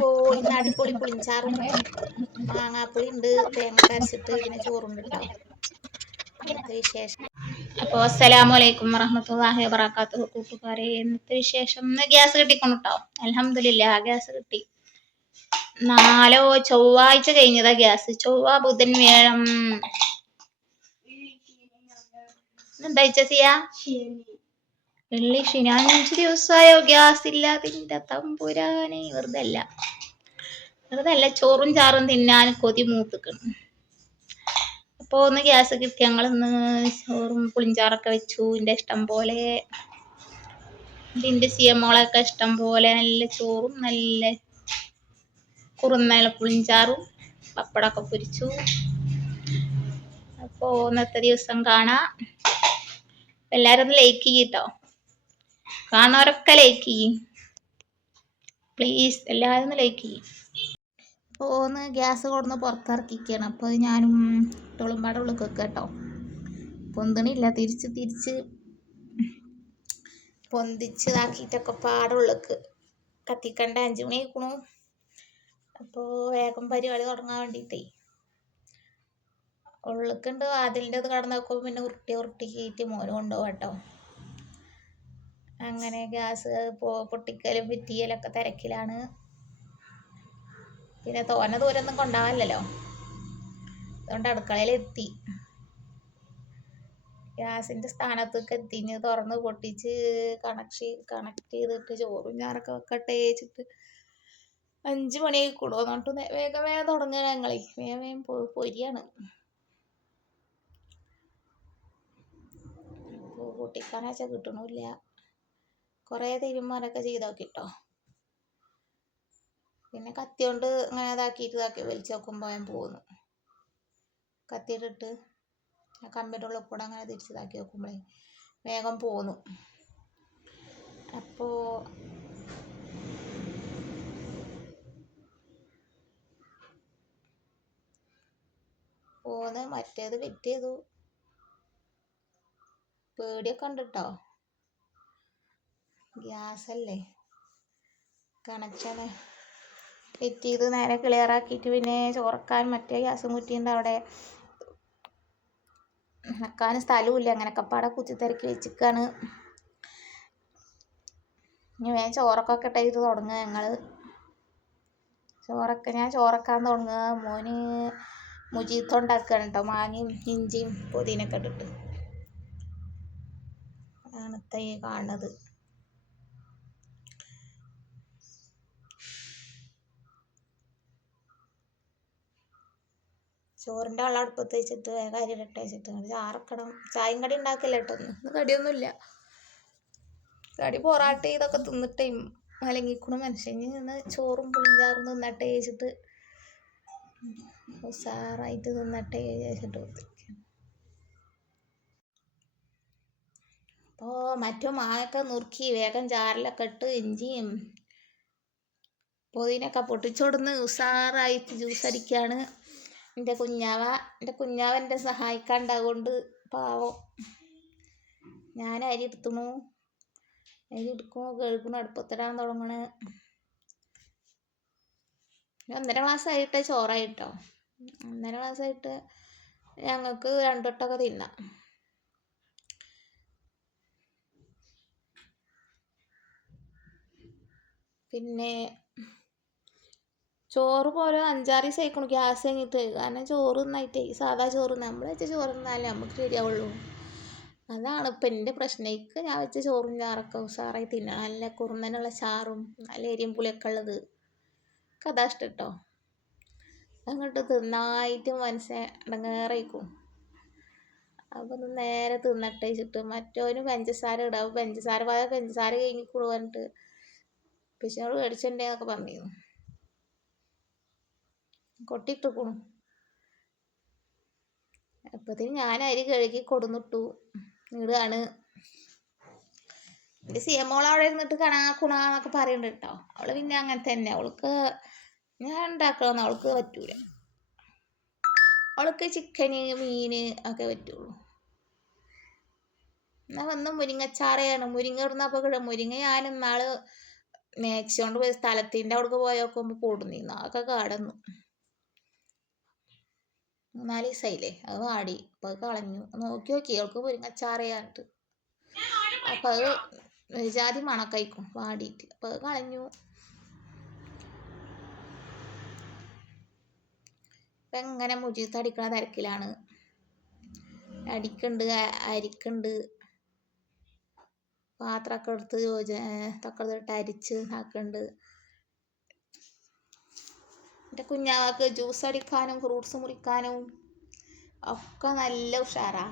അപ്പോൾ ഇന്ന് അടിപൊളി പുളിഞ്ചാറും മാങ്ങാപ്പുളി ഉണ്ട്, തേങ്ങ അരച്ചിട്ട് പിന്നെ ചോറുണ്ട് കേട്ടോ. ഇന്നത്തെ വിശേഷം. അപ്പോൾ അസ്സലാമു അലൈക്കും വറഹ്മത്തുള്ളാഹി വബറകാതുഹു. കൂട്ടുകാരെ, ഇന്നത്തെ വിശേഷം ഇന്ന് ഗ്യാസ് കിട്ടിക്കൊണ്ടു കേട്ടോ. അൽഹംദുലില്ലാ ഗ്യാസ് കിട്ടി. ചൊവ്വാഴ്ച കഴിഞ്ഞതാ ഗ്യാസ്. ചൊവ്വ ബുധൻ വ്യാഴം എന്താഴ്ച ചെയ്യാ വെള്ളി ശനി 5 ദിവസമായോ ഗ്യാസ് ഇല്ലാതിന്റെ തമ്പുരാനെ. വെറുതെ അല്ല ചോറും ചാറും തിന്നാൻ കൊതി മൂത്തിക്കണം. അപ്പോൾ ഒന്ന് ഗ്യാസ് കിട്ടി. ഞങ്ങളിന്ന് ചോറും പുളിഞ്ചാറൊക്കെ വെച്ചു. എൻ്റെ ഇഷ്ടം പോലെ, ഇതിൻ്റെ സിയമോളൊക്കെ ഇഷ്ടം പോലെ നല്ല ചോറും നല്ല കുറുന്നല പുളിഞ്ചാറും പപ്പടമൊക്കെ പൊരിച്ചു. അപ്പോൾ ഇന്നത്തെ ദിവസം കാണാം. എല്ലാവരും ഒന്ന് ലൈക്ക് ചെയ്യട്ടോ. കാണുന്നവരൊക്കെ ലൈക്ക് ചെയ്യും പ്ലീസ്. എല്ലാവരും ഒന്ന് ലൈക്ക് ചെയ്യും. അപ്പോൾ ഒന്ന് ഗ്യാസ് കൊടുന്ന് പുറത്തിറക്കിക്കുകയാണ്. അപ്പോൾ ഞാനും തുളുമ്പാടെ ഉള്ളിൽ വെക്കുക കേട്ടോ. പൊന്തണില്ല, തിരിച്ച് പൊന്തിച്ചതാക്കിയിട്ടൊക്കെ പാടുള്ളിക്ക് കത്തിക്കണ്ട. 5 മണി ആയിക്കണു. അപ്പോൾ വേഗം പരിപാടി തുടങ്ങാൻ വേണ്ടിയിട്ടേ ഉള്ളിക്കുണ്ട്. വാതിലിൻ്റെ അത് കടന്നു നോക്കുമ്പോൾ പിന്നെ ഉരുട്ടി കയറ്റി മോന് കൊണ്ടുപോകാം കേട്ടോ. അങ്ങനെ ഗ്യാസ് പൊട്ടിക്കലും വിറ്റിയലൊക്കെ തിരക്കിലാണ്. പിന്നെ തോനെ ദൂരമൊന്നും കൊണ്ടാവില്ലല്ലോ, അതുകൊണ്ട് അടുക്കളയിലെത്തി. ഗ്യാസിൻ്റെ സ്ഥാനത്തൊക്കെ എത്തിഞ്ഞ് തുറന്ന് പൊട്ടിച്ച് കണക്ട് ചെയ്തിട്ട് ചോറും ഞാറൊക്കെ വെക്കട്ടെ വെച്ചിട്ട് 5 മണി ആയിക്കൂടും. എന്നിട്ട് വേഗം തുടങ്ങുക. ഞങ്ങളെ വേഗം പൊരിയാണ്. പൊട്ടിക്കാനാച്ചാൽ കിട്ടണില്ല. കുറേ തീരുമാനമൊക്കെ ചെയ്ത് നോക്കിട്ടോ. പിന്നെ കത്തി കൊണ്ട് അങ്ങനെ ഇതാക്കി വലിച്ചു നോക്കുമ്പോൾ ഞാൻ പോകുന്നു. കത്തിയിട്ടിട്ട് കമ്പിയുടെ ഉള്ളിൽ കൂടെ അങ്ങനെ തിരിച്ചിതാക്കി നോക്കുമ്പോഴേ വേഗം പോന്നു. അപ്പോൾ പോന്ന് മറ്റേത് ഫിറ്റ് ചെയ്തു. പേടിയൊക്കെ ഉണ്ട് കേട്ടോ. ഗ്യാസല്ലേ, കണക്ഷന് ഫിറ്റ് ചെയ്ത് നേരെ ക്ലിയർ ആക്കിയിട്ട് പിന്നെ ചോറക്കാൻ മറ്റേ ഗ്യാസും കുറ്റിയുണ്ട് അവിടെ. വെക്കാൻ സ്ഥലവുമില്ല. അങ്ങനെയൊക്കെ പാടെ കുത്തിത്തിരക്കി വെച്ചിക്കാണ്. ഇനി വേഗം ചോറൊക്കെ ഇട്ടിട്ട് തുടങ്ങുക ഞങ്ങൾ. ഞാൻ ചോറക്കാൻ തുടങ്ങുക. മോന് മുജീത്ത ഉണ്ടാക്കുകയാണ് കേട്ടോ. മാങ്ങയും ഇഞ്ചിയും പുതിനൊക്കെ ഇട്ടിട്ട് ആണ് തൈ കാണുന്നത്. ചോറിൻ്റെ വെള്ളം അടുപ്പത്ത് വെച്ചിട്ട് വേഗം അരി ഇരട്ട വെച്ചിട്ട് ചാറക്കണം. ചായയും കടി ഉണ്ടാക്കില്ല കേട്ടോ. ഇന്ന് കടിയൊന്നുമില്ല. കടി പൊറാട്ട ഇതൊക്കെ തിന്നിട്ടേ മലങ്ങിക്കണു മനുഷ്യന്. നിന്ന് ചോറും പുളിഞ്ചാറും തിന്നട്ടെ വെച്ചിട്ട് ഉഷാറായിട്ട് തിന്നട്ടെ വെച്ചിട്ട് കൊടുത്തിരിക്കും. അപ്പോൾ മറ്റു മാങ്ങയൊക്കെ നുറുക്കി വേഗം ജാറിലൊക്കെ ഇട്ട് ഇഞ്ചിയും പുതിനൊക്കെ പൊട്ടിച്ചോടുന്ന് ഉഷാറായിട്ട് ജ്യൂസ് അടിക്കുകയാണ് എൻ്റെ കുഞ്ഞാവ എൻ്റെ സഹായിക്കാണ്ടാകൊണ്ട് പാവം. ഞാൻ അരി എടുക്കണു കഴുകണു, അടുപ്പത്തിടാൻ തുടങ്ങണ്. 1.5 ഗ്ലാസ് ആയിട്ട് ചോറായിട്ടോ. 1.5 ഗ്ലാസ് ആയിട്ട് ഞങ്ങൾക്ക് 2 വട്ടമൊക്കെ തിന്നാം. പിന്നെ ചോറ് പോലെ 5-6 ദിവസം ആയിക്കണു ഗ്യാസ് കഴിഞ്ഞിട്ട്. കാരണം ചോറ് തിന്നായിട്ടേ, സാധാ ചോറ് നമ്മൾ വെച്ച ചോറ് തിന്നാലേ നമുക്ക് ശരിയാവുള്ളൂ. അതാണ് ഇപ്പം എൻ്റെ പ്രശ്നേക്ക്. ഞാൻ വെച്ച ചോറും ചാറൊക്കെ ഉഷാറായി തിന്നണം. നല്ല കുറുന്നനുള്ള ചാറും നല്ല എരിയും പുളിയൊക്കെ ഉള്ളത് കഥാ ഇഷ്ടം കേട്ടോ. അങ്ങോട്ട് തിന്നായിട്ട് മനസ്സിനെ ഇടങ്ങേറായിക്കും. അപ്പം നേരെ തിന്നട്ടെ വെച്ചിട്ട് മറ്റോന് പഞ്ചസാര ഇടാം. പഞ്ചസാര കഴിഞ്ഞ് കൊടുന്നിട്ട് പിശോട് മേടിച്ചിട്ടുണ്ടെന്നൊക്കെ പറഞ്ഞിരുന്നു. കൊട്ടിട്ടിക്കണു. അപ്പത്തിന് ഞാൻ അരി കഴുകി കൊടുന്നിട്ടു ഇടുകയാണ്. എൻ്റെ സിയമോൾ അവിടെ ഇരുന്നിട്ട് കുണാന്നൊക്കെ പറയുന്നുണ്ട് കേട്ടോ. അവള് പിന്നെ അങ്ങനെ തന്നെ. അവൾക്ക് ഞാൻ ഉണ്ടാക്കണമെന്ന് അവൾക്ക് പറ്റൂല. അവൾക്ക് ചിക്കന് മീന് ഒക്കെ പറ്റുള്ളൂ. എന്നാൽ വന്ന് മുരിങ്ങച്ചാറയാണ്. മുരിങ്ങ ഇടുന്നപ്പോൾ മുരിങ്ങ ഞാൻ ഇന്നാള് മാക്സി കൊണ്ട് പോയി സ്ഥലത്തിൻ്റെ അവിടേക്ക് പോയി നോക്കുമ്പോൾ പൊടുന്നിരുന്നു. അതൊക്കെ കടന്നു 3-4 ദിവസമായില്ലേ. അത് വാടി. അപ്പം അത് കളഞ്ഞു. നോക്കി അവൾക്ക് മുരിങ്ങച്ചാറിയാണ്ട്. അപ്പം അത് ഒരു ജാതി മണക്കഴിക്കും വാടിയിട്ട്. അപ്പം അത് കളഞ്ഞു. ഇപ്പം എങ്ങനെ മുജീത്ത് അടിക്കണ തിരക്കിലാണ്. അടിക്കുന്നുണ്ട്, അരിക്കുന്നുണ്ട്. പാത്രമൊക്കെ എടുത്ത് ഇതൊക്കെ ഇട്ട് അരിച്ച് ആക്കുന്നുണ്ട്. എൻ്റെ കുഞ്ഞാവക്ക് ജ്യൂസ് അടിക്കാനും ഫ്രൂട്ട്സ് മുറിക്കാനും ഒക്കെ നല്ല ഉഷാറാ.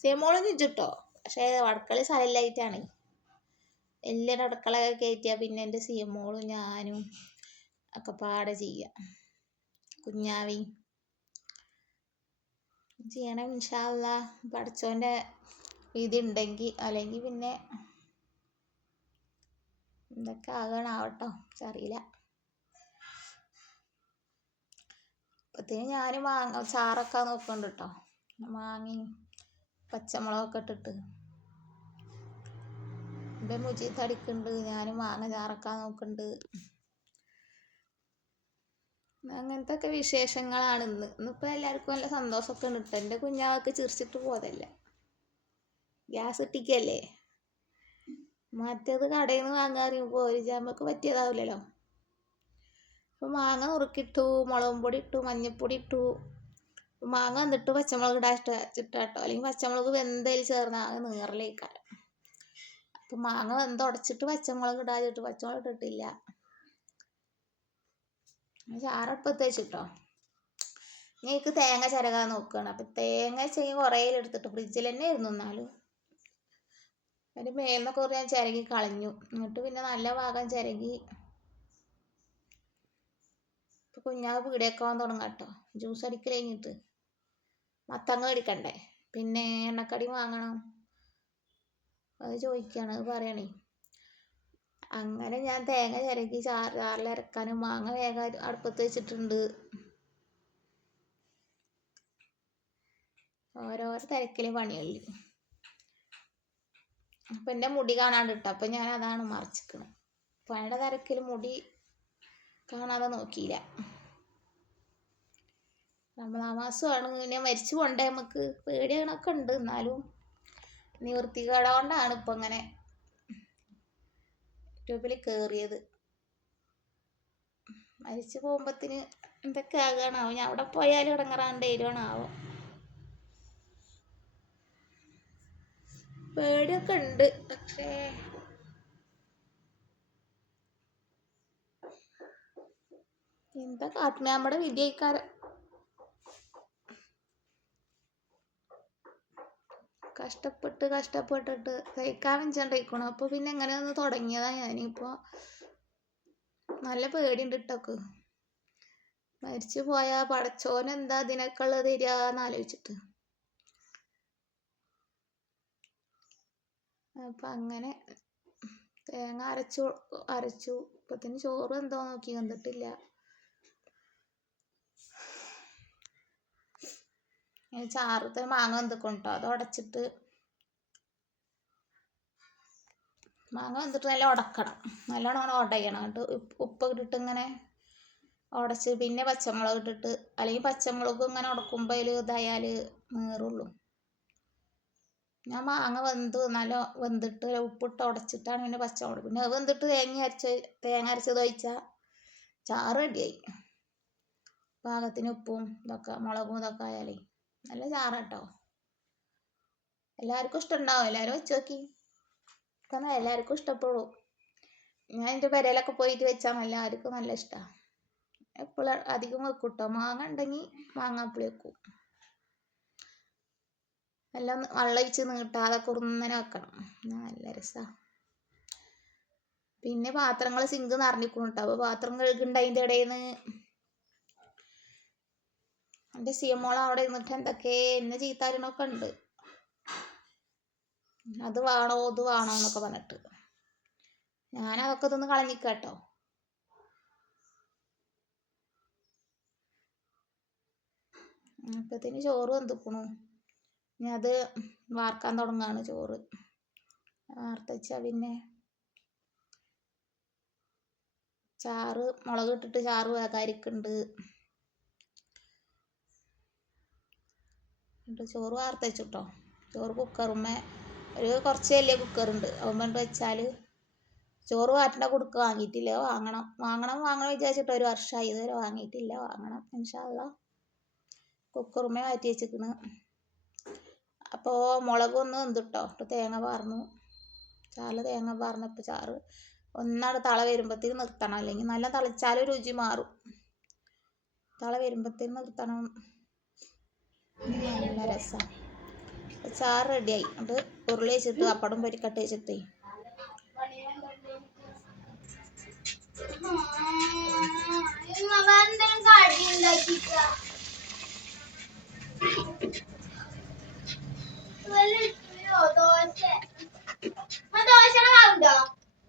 സിയമോളും ചിട്ടോ. പക്ഷേ അടുക്കള സ്ഥലമില്ലായിട്ടാണ്. എല്ലാവരും അടുക്കള കയറ്റിയാൽ പിന്നെ എൻ്റെ സിയമോളും ഞാനും ഒക്കെ പാടെ ചെയ്യാം. കുഞ്ഞാവി ചെയ്യണം ഇൻഷാ അല്ലാഹ്. പഠിച്ചോൻ്റെ വിധി ഉണ്ടെങ്കിൽ. അല്ലെങ്കിൽ പിന്നെ എന്തൊക്കെ ആകണാവട്ടോ, അറിയില്ല. അപ്പത്തേന് ഞാൻ ചാറൊക്കെ നോക്കുന്നുണ്ട് കേട്ടോ. മാങ്ങയും പച്ചമുളകൊക്കെ ഇട്ടിട്ട് എൻ്റെ മുജീത്ത് അടിക്കുന്നുണ്ട്. ഞാൻ മാങ്ങ ചാറക്കാൻ നോക്കുന്നുണ്ട്. അങ്ങനത്തെ ഒക്കെ വിശേഷങ്ങളാണ് ഇന്നിപ്പോൾ എല്ലാവർക്കും നല്ല സന്തോഷമൊക്കെ ഉണ്ട് കേട്ടോ. എൻ്റെ കുഞ്ഞാവൊക്കെ ചിരിച്ചിട്ട് പോതല്ല. ഗ്യാസ് ഇട്ടിക്കല്ലേ. മറ്റേത് കടയിൽ നിന്ന് വാങ്ങാൻ അറിയുമ്പോൾ ഒരു ജാമ്പക്ക് പറ്റിയതാവില്ലല്ലോ. അപ്പോൾ മാങ്ങ നുറുക്കിട്ടു, മുളകും പൊടി ഇട്ടു, മഞ്ഞൾപ്പൊടി ഇട്ടു. മാങ്ങ വന്നിട്ട് പച്ചമുളക് ചിട്ടാട്ടോ. അല്ലെങ്കിൽ പച്ചമുളക് വെന്തയിൽ ചേർന്നാൽ അത് നീറലേക്കാരം. അപ്പം മാങ്ങ വെന്തുടച്ചിട്ട് പച്ചമുളക് ഇടാച്ചിട്ട് പച്ചമുളക് ഇട്ടിട്ടില്ല. ചാറടുപ്പത്ത് വെച്ചിട്ടോ. എനിക്ക് തേങ്ങ ചിരകാൻ നോക്കുകയാണ്. അപ്പം തേങ്ങ ചെങ്ങി കുറേ എടുത്തിട്ട് ഫ്രിഡ്ജിൽ തന്നെ ആയിരുന്നു. എന്നാലും അതിൻ്റെ മേലിന്നൊക്കെ കുറേ ഞാൻ ചിരകി കളഞ്ഞു. എന്നിട്ട് പിന്നെ നല്ല ഭാഗം ചിരകി. ഇപ്പം കുഞ്ഞാവ് പീടിയൊക്കെ പോകാൻ തുടങ്ങാം കേട്ടോ. ജ്യൂസ് അടിക്കൽ കഴിഞ്ഞിട്ട് മത്തങ്ങ അടിക്കണ്ടേ, പിന്നെ എണ്ണക്കടി വാങ്ങണം. അത് ചോദിക്കുകയാണ്, അത് പറയണേ. അങ്ങനെ ഞാൻ തേങ്ങ ചിരകി ചാറിൽ അരക്കാനും മാങ്ങ വേഗം അടുപ്പത്ത് വെച്ചിട്ടുണ്ട്. ഓരോരോ തിരക്കിൽ പണികളിൽ. അപ്പം എൻ്റെ മുടി കാണാണ്ട് ഇട്ടോ. അപ്പം ഞാൻ അതാണ് മറിച്ചിക്കണം. പണിയുടെ തിരക്കിൽ മുടി കാണാതെ നോക്കിയില്ല. റമദാൻ മാസമാണ്. പിന്നെ മരിച്ചു പോണ്ടേ, നമുക്ക് പേടികളൊക്കെ ഉണ്ട്. എന്നാലും നിവൃത്തികേട് കൊണ്ടാണ് ഇപ്പം ഇങ്ങനെ യൂട്യൂബിൽ കയറിയത്. മരിച്ചു പോകുമ്പത്തിന് എന്തൊക്കെ ആകണാവോ. ഞാൻ അവിടെ പോയാലും ഇടങ്ങറാണ്ട് വരുവാണാവോ. പേടിയൊക്കെ ഉണ്ട്. പക്ഷേ എന്താ കാട്ടണ, നമ്മുടെ വിജയിക്കാരൻ. കഷ്ടപ്പെട്ടിട്ട് സഹിക്കാൻ വെച്ചിട്ടുണ്ടായിക്കണു. അപ്പോൾ പിന്നെ എങ്ങനെ ഒന്ന് തുടങ്ങിയതാണ് ഞാനിപ്പോൾ. നല്ല പേടിയുണ്ട് ഇട്ടൊക്കെ. മരിച്ചു പോയാൽ പടച്ചോനെന്താ ഇതിനൊക്കെ ഉള്ളത് തരികയെന്ന് ആലോചിച്ചിട്ട്. അപ്പം അങ്ങനെ തേങ്ങ അരച്ചു. ഇപ്പത്തിന് ചോറ് എന്തോ നോക്കി കണ്ടിട്ടില്ല. ചാറത്തെ മാങ്ങ വെന്തിക്കൊണ്ടോ. അത് ഉടച്ചിട്ട് മാങ്ങ വെന്തിട്ട് നല്ല ഉടക്കണം. നല്ലോണം ഉടയണം. എന്നിട്ട് ഉപ്പ് ഇട്ടിട്ട് ഇങ്ങനെ ഉടച്ച് പിന്നെ പച്ചമുളക് ഇട്ടിട്ട്, അല്ലെങ്കിൽ പച്ചമുളക് ഇങ്ങനെ ഉടക്കുമ്പോൾ അതിൽ ഇതായാൽ നീറുള്ളൂ. ഞാൻ മാങ്ങ നല്ല വെന്തിട്ട് ഉപ്പിട്ട് ഉടച്ചിട്ടാണ് പിന്നെ പച്ചമുളക്. പിന്നെ അത് വെന്തിട്ട് തേങ്ങ അരച്ചത് ഒഴിച്ചാൽ ചാറ് റെഡിയായി. പാകത്തിന് ഉപ്പും ഇതൊക്കെ മുളകും ഇതൊക്കെ ആയാലേ നല്ല ചാറ് കേട്ടോ. എല്ലാവർക്കും ഇഷ്ടമുണ്ടാവും. എല്ലാവരും വെച്ച് നോക്കി. കാരണം എല്ലാവർക്കും ഇഷ്ടപ്പെടും. ഞാൻ എൻ്റെ പെരയിലൊക്കെ പോയിട്ട് വെച്ചാൽ എല്ലാവർക്കും നല്ല ഇഷ്ടമാണ്. എപ്പോഴും അധികം വെക്കും കേട്ടോ. മാങ്ങ ഉണ്ടെങ്കിൽ മാങ്ങാപ്പുളി വെക്കും. എല്ലാം വെള്ളം ഒഴിച്ച് നീട്ടാതെ കുറുന്നനെ വെക്കണം. നല്ല രസമാണ്. പിന്നെ പാത്രങ്ങൾ സിങ്ക് നിറഞ്ഞിരിക്കണം കേട്ടോ. അപ്പോൾ പാത്രം കഴുകുന്നുണ്ട്. അതിൻ്റെ ഇടയിൽ നിന്ന് എൻ്റെ സിയമോൾ അവിടെ ഇരുന്നിട്ട് എന്തൊക്കെ എന്നെ ചീത്താരിനൊക്കെ ഉണ്ട്. അത് വേണോ ഇത് വേണോ എന്നൊക്കെ പറഞ്ഞിട്ട്. ഞാനതൊക്കെ തിന്ന് കളഞ്ഞിക്ക കേട്ടോ. അപ്പത്തിന് ചോറ് വെന്തിക്കണു. ഇനി അത് വാർക്കാൻ തുടങ്ങുകയാണ്. ചോറ് വാർത്ത് വെച്ചാൽ പിന്നെ ചാറ് മുളക് ഇട്ടിട്ട് ചാറ് വേകാരിക്കുന്നുണ്ട്. എന്നിട്ട് ചോറ് വാർത്ത് വെച്ചിട്ടോ. ചോറ് കുക്കറുമ്മേ ഒരു കുറച്ച് വലിയ കുക്കറുണ്ട്. അതുകൊണ്ട് വെച്ചാൽ ചോറ് വാറ്റേണ്ട കുടുക്ക വാങ്ങിയിട്ടില്ല. വാങ്ങണം വിചാരിച്ചിട്ട് ഒരു വർഷമായി ഇതുവരെ വാങ്ങിയിട്ടില്ല. വാങ്ങണം ഇൻഷാ അള്ളാ. കുക്കറുമ്മേ വാറ്റി വെച്ചിരിക്കണ്. അപ്പോൾ മുളകൊന്ന് എന്തിട്ടോ തേങ്ങ പാർന്നു. തേങ്ങ പാർന്നപ്പോൾ ചാറ് ഒന്നാട് തള വരുമ്പോഴത്തേക്ക് നിർത്തണം. അല്ലെങ്കിൽ നല്ല തളിച്ചാലും രുചി മാറും. തള വരുമ്പോഴത്തേക്ക് നിർത്തണം. നല്ല രസമാണ്. ചാറ് റെഡിയായി. എന്നിട്ട് ഉരുളി വെച്ചിട്ട് പപ്പടം പൊരിക്കട്ടെ വെച്ചിട്ടേ.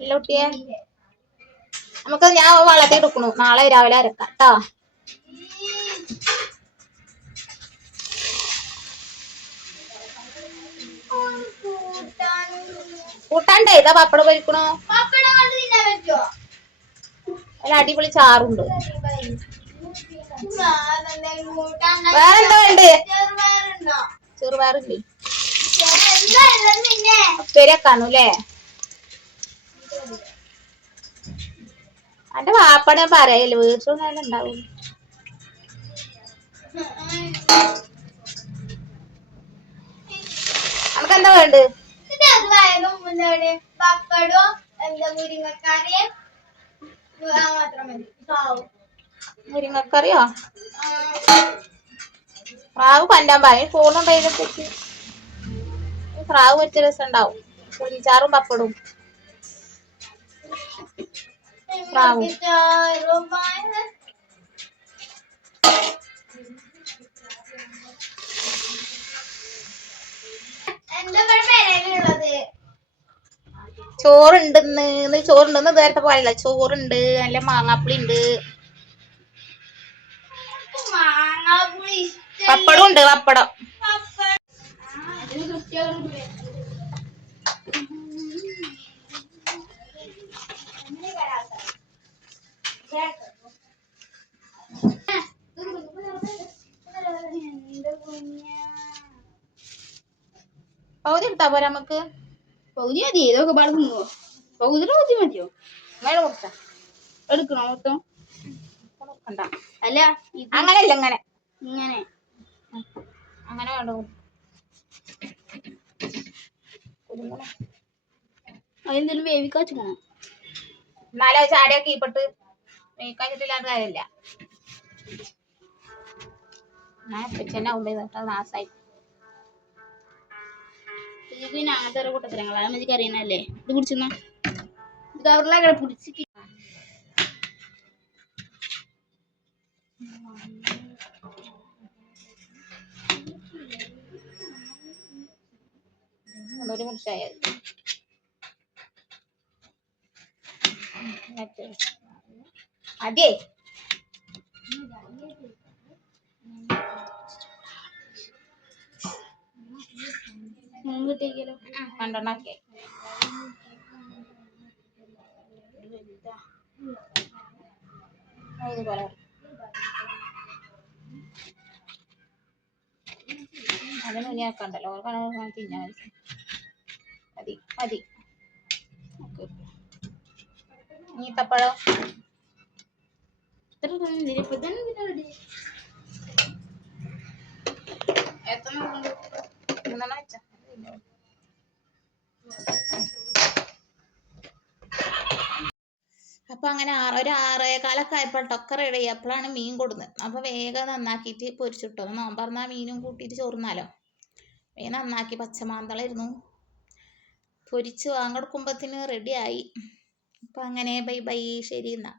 ഇല്ലൊട്ടിയെ നമുക്ക് ഞാൻ വെള്ളത്തിൽ എടുക്കണു. നാളെ രാവിലെ അരക്കാം കേട്ടോ. കൂട്ടാണ്ടേ ഇതാ പപ്പടം പൊരിക്കണോ. അല്ല അടിപൊളി ചാറുണ്ട്. വേറെന്താ വേണ്ടേ? ചെറുപയറില്ലേ ഉപ്പേരിയൊക്കാണു അല്ലേ? എന്റെ വാപ്പട പറയല്ലേ വീട്ടിലൊന്നും ഉണ്ടാവും. നമുക്കെന്താ വേണ്ട? മുരിങ്ങക്കറിയോ? പ്രാവ് പണ്ടാൻ പറയും. ഫോണുണ്ടായതിനെപ്പറ്റി പ്രാവ് വെച്ച രസം ഉണ്ടാവും. പുളിച്ചാറും പപ്പടും പ്രാവും. ചോറുണ്ടെന്ന് നേരത്തെ പോയല്ല. ചോറുണ്ട്, നല്ല മാങ്ങാപ്പുളി ഉണ്ട്, പപ്പടം ഉണ്ട്. പപ്പടം പകുതി എടുത്താ പോരാ നമുക്ക്? പകുതി മതി. ഇതൊക്കെ പാടുന്നു. പകുതി മതിയോ? വേറെ കൊടുത്ത എടുക്കണോ മൊത്തം? അല്ല അങ്ങനെയല്ല, ഇങ്ങനെ ഇങ്ങനെ അങ്ങനെ വേണ്ടോ? അതെന്തെങ്കിലും വേവിക്കാച്ചു പോണം. എന്നാലോ ചാടിയൊക്കെ ഇപ്പട്ട് വേവിക്കാച്ചിട്ടില്ലാത്ത കാര്യമില്ല. ഞാൻ ആവുമ്പോ നാശായി. പിന്നെ അങ്ങനത്തെ ഓരോ കൂട്ടത്തിലങ്ങൾ അത് മതി അറിയണല്ലേ. ഇത് കുടിച്ചെന്നാ ഇത് അവരിലങ്ങനെ പിടിച്ചിട്ട് ഒന്നൂടി മുറിച്ചായത്. അതെ കിട്ടിയെങ്കിലോ കണ്ടെണ്ണാക്കിയായി. ഇതുപോലെ അതിന് മുനിയാക്കണ്ടല്ലോ. തിന്നാൻ മതി മതി. ഈത്തപ്പഴം വെച്ച. അപ്പൊ അങ്ങനെ ഒരു 6:15 ആയപ്പോൾ ടൊക്ക റെഡി അപ്പോഴാണ് മീൻ കൊടുന്നത്. അപ്പൊ വേഗം നന്നാക്കിയിട്ട് പൊരിച്ചിട്ടോ. നോമ്പറന്നാ മീനും കൂട്ടിയിട്ട് ചോറുന്നാലോ. വേഗം നന്നാക്കി. പച്ചമാന്തളായിരുന്നു. പൊരിച്ച് വാങ്ങെടുക്കുമ്പത്തിന് റെഡിയായി. അപ്പൊ അങ്ങനെ ബൈ ബൈ. ശരി എന്നാ.